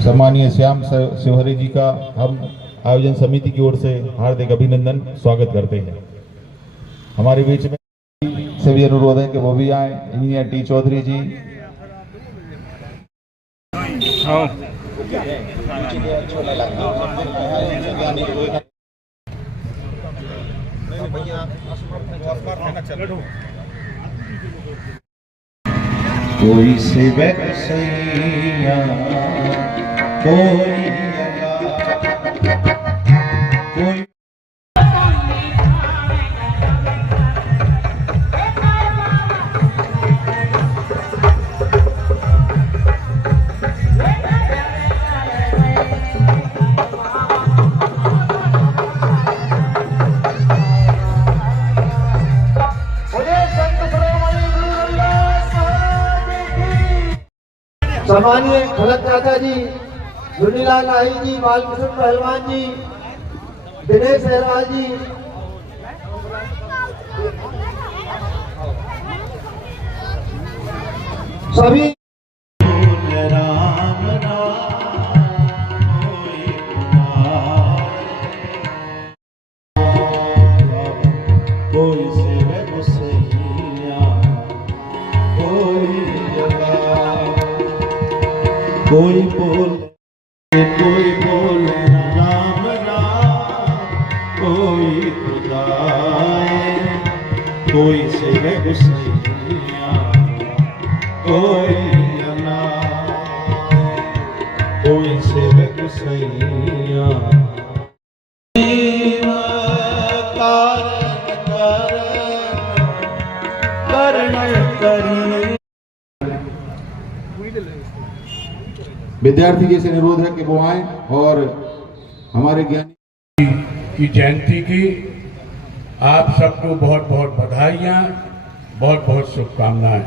सम्मानीय श्याम शिवहरे जी का हम आयोजन समिति की ओर से हार्दिक अभिनंदन स्वागत करते हैं। हमारे बीच में से भी अनुरोध है कि वो भी आए। इंजीनियर टी चौधरी जी, कोई से सैया कोई सम्मानीय भगत चाचा जी, झुनीलाल लाही जी, बालकृष्ण पहलवान जी, दिनेश अहरवाल जी, सभी कोई बोले राम राम, कोई खुदाए, कोई से गुस्सैया, कोई अल्लाह, कोई से गुस्सैया। विद्यार्थी जी से अनुरोध है कि वो आए और हमारे ज्ञानी की जयंती की आप सबको बहुत बहुत बधाइयाँ, बहुत बहुत शुभकामनाएं।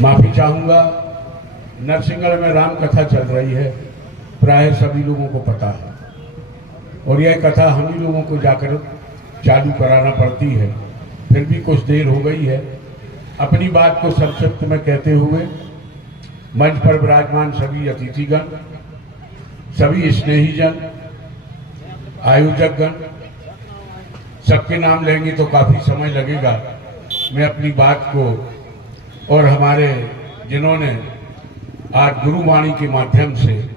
माफी चाहूँगा, नरसिंहगढ़ में राम कथा चल रही है, प्राय सभी लोगों को पता है, और यह कथा हम ही लोगों को जाकर चालू कराना पड़ती है। फिर भी कुछ देर हो गई है। अपनी बात को संक्षिप्त में कहते हुए मंच पर विराजमान सभी अतिथिगण, सभी स्नेहीजन, आयोजकगण, सबके नाम लेंगे तो काफी समय लगेगा। मैं अपनी बात को और हमारे जिन्होंने आज गुरुवाणी के माध्यम से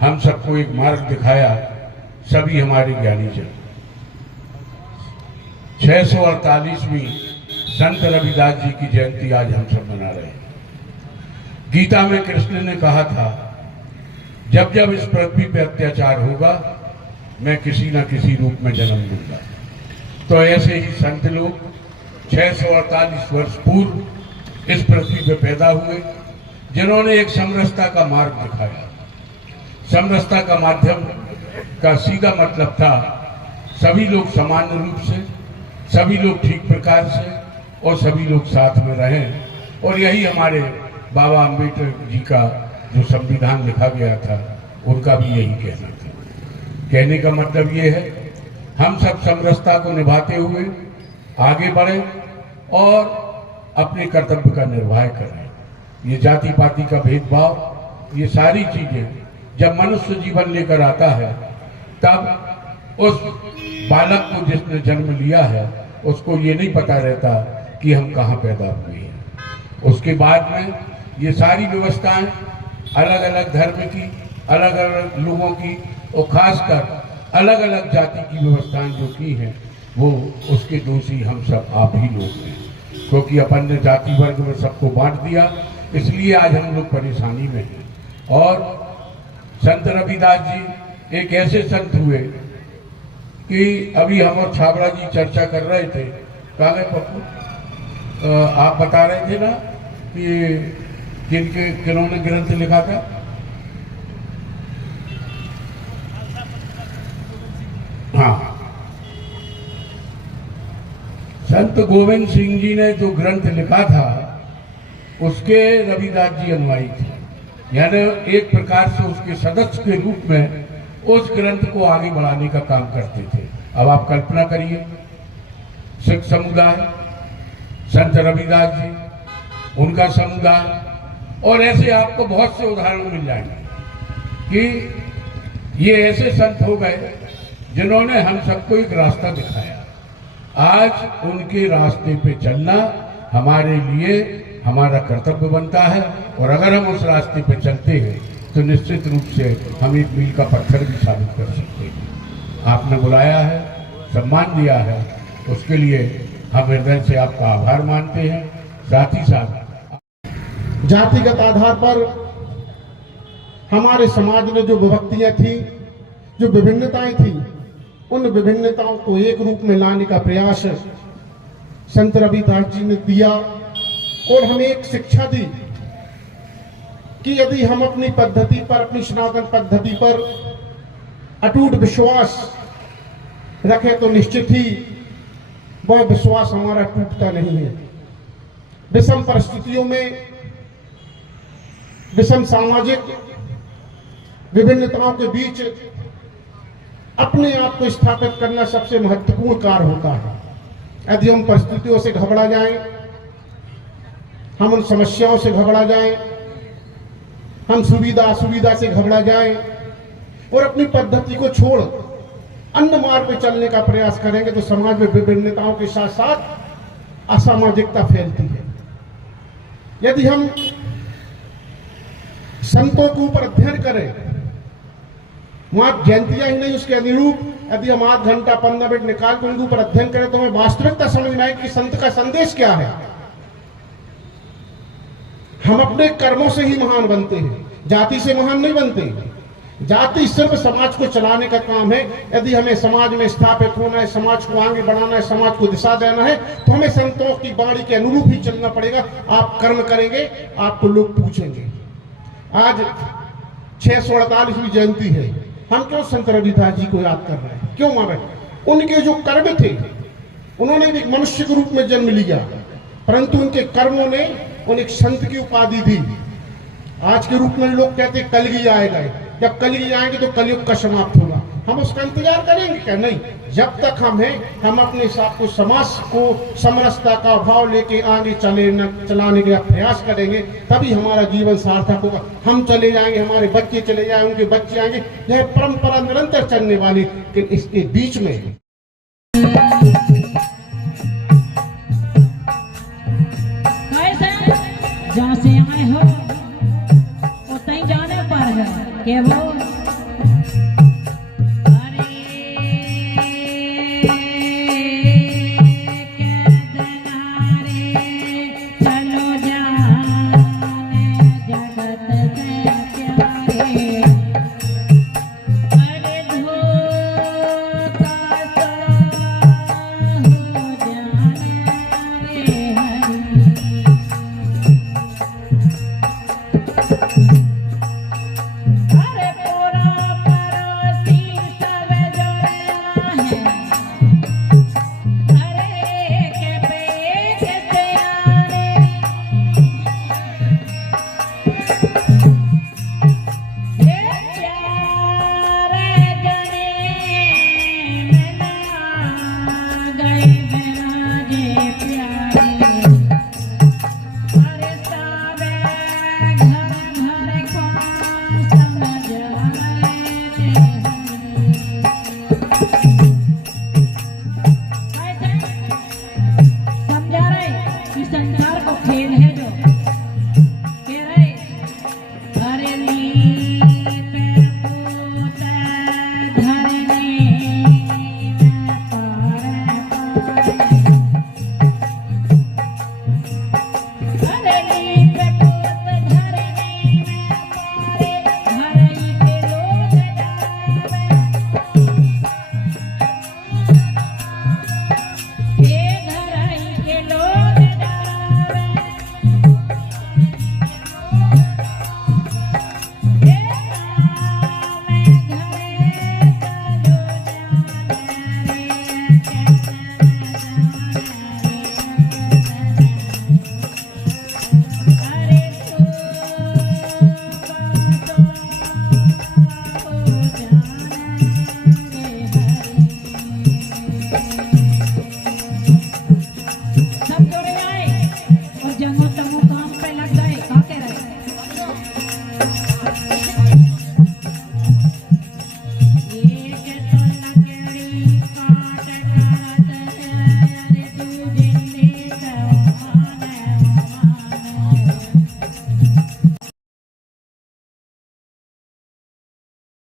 हम सबको एक मार्ग दिखाया, सभी हमारे ज्ञानीजन। 648वीं संत रविदास जी की जयंती आज हम सब मना रहे हैं। गीता में कृष्ण ने कहा था, जब जब इस पृथ्वी पे अत्याचार होगा मैं किसी न किसी रूप में जन्म लूंगा। तो ऐसे ही संत लोग 648 वर्ष पूर्व इस पृथ्वी पे पैदा हुए, जिन्होंने एक समरसता का मार्ग दिखाया। समरसता का माध्यम का सीधा मतलब था सभी लोग समान रूप से, सभी लोग ठीक प्रकार से और सभी लोग साथ में रहें। और यही हमारे बाबा अम्बेडकर जी का जो संविधान लिखा गया था, उनका भी यही कहना था। कहने का मतलब ये है, हम सब समरसता को निभाते हुए आगे बढ़े और अपने कर्तव्य का निर्वाह करें। ये जाति पाति का भेदभाव, ये सारी चीजें जब मनुष्य जीवन लेकर आता है, तब उस बालक को जिसने जन्म लिया है उसको ये नहीं पता रहता कि हम कहाँ पैदा हुए हैं। उसके बाद में ये सारी व्यवस्थाएं अलग अलग धर्म की, अलग अलग लोगों की और खासकर अलग अलग जाति की व्यवस्थाएं जो की हैं, वो उसके दोषी हम सब आप ही लोग हैं। क्योंकि अपन ने जाति वर्ग में सबको बांट दिया, इसलिए आज हम लोग परेशानी में हैं। और संत रविदास जी एक ऐसे संत हुए कि अभी हम और छाबड़ा जी चर्चा कर रहे थे। कहाँ गए पप्पू? आप बता रहे थे ना कि किन्होंने ग्रंथ लिखा था? हाँ, संत गोविंद सिंह जी ने जो ग्रंथ लिखा था उसके रविदास जी अनुयायी थे, यानी एक प्रकार से उसके सदस्य के रूप में उस ग्रंथ को आगे बढ़ाने का काम करते थे। अब आप कल्पना करिए, सिख समुदाय, संत रविदास जी, उनका समुदाय, और ऐसे आपको बहुत से उदाहरण मिल जाएंगे कि ये ऐसे संत हो गए जिन्होंने हम सबको एक रास्ता दिखाया। आज उनके रास्ते पे चलना हमारे लिए हमारा कर्तव्य बनता है, और अगर हम उस रास्ते पे चलते हैं तो निश्चित रूप से हम एक मील का पत्थर भी साबित कर सकते हैं। आपने बुलाया है, सम्मान दिया है, उसके लिए हम हृदय से आपका आभार मानते हैं। साथ ही साथ जातिगत आधार पर हमारे समाज में जो विभक्तियां थी, जो विभिन्नताएं थी, उन विभिन्नताओं को एक रूप में लाने का प्रयास संत रविदास जी ने दिया और हमें एक शिक्षा दी कि यदि हम अपनी पद्धति पर, अपनी सनातन पद्धति पर अटूट विश्वास रखें तो निश्चित ही वह विश्वास हमारा टूटता नहीं है। विषम परिस्थितियों में, विषम सामाजिक विभिन्नताओं के बीच अपने आप को स्थापित करना सबसे महत्वपूर्ण कार्य होता है। यदि हम परिस्थितियों से घबरा जाएं, हम उन समस्याओं से घबरा जाएं, हम सुविधा असुविधा से घबरा जाएं और अपनी पद्धति को छोड़ अन्य मार्ग पे चलने का प्रयास करेंगे तो समाज में विभिन्नताओं के साथ साथ असामाजिकता फैलती है। यदि हम संतों के ऊपर अध्ययन करें, वहां जयंतियां ही नहीं उसके अनुरूप यदि हम आध घंटा 15 मिनट निकाल कर उनके ऊपर अध्ययन करें तो हमें वास्तविकता समझ में आए कि संत का संदेश क्या है। हम अपने कर्मों से ही महान बनते हैं, जाति से महान नहीं बनते। जाति सिर्फ समाज को चलाने का काम है। यदि हमें समाज में स्थापित होना है, समाज को आगे बढ़ाना है, समाज को दिशा देना है तो हमें संतों की वाणी के अनुरूप ही चलना पड़ेगा। आप कर्म करेंगे, आपको लोग पूछेंगे। आज 648वीं जयंती है, हम क्यों संत रविदास जी को याद कर रहे हैं, क्यों मान रहे हैं? उनके जो कर्म थे, उन्होंने एक मनुष्य के रूप में जन्म लिया, परंतु उनके कर्मों ने उन्हें एक संत की उपाधि दी। आज के रूप में लोग कहते हैं कलगी आएगा, जब कलगी आएंगे तो कलयुग का समाप्त होगा। हम उसका इंतजार करेंगे क्या? नहीं, जब तक हम हैं, हम अपने साथ को, समाज को समरसता का भाव लेके आगे चलाने का प्रयास करेंगे, तभी हमारा जीवन सार्थक होगा। हम चले जाएंगे, हमारे बच्चे चले जाएंगे, उनके बच्चे आएंगे, यह परंपरा निरंतर चलने वाली। लेकिन इसके बीच में जहाँ से आए हो उतना ही जाने पर जाए के वो संसार को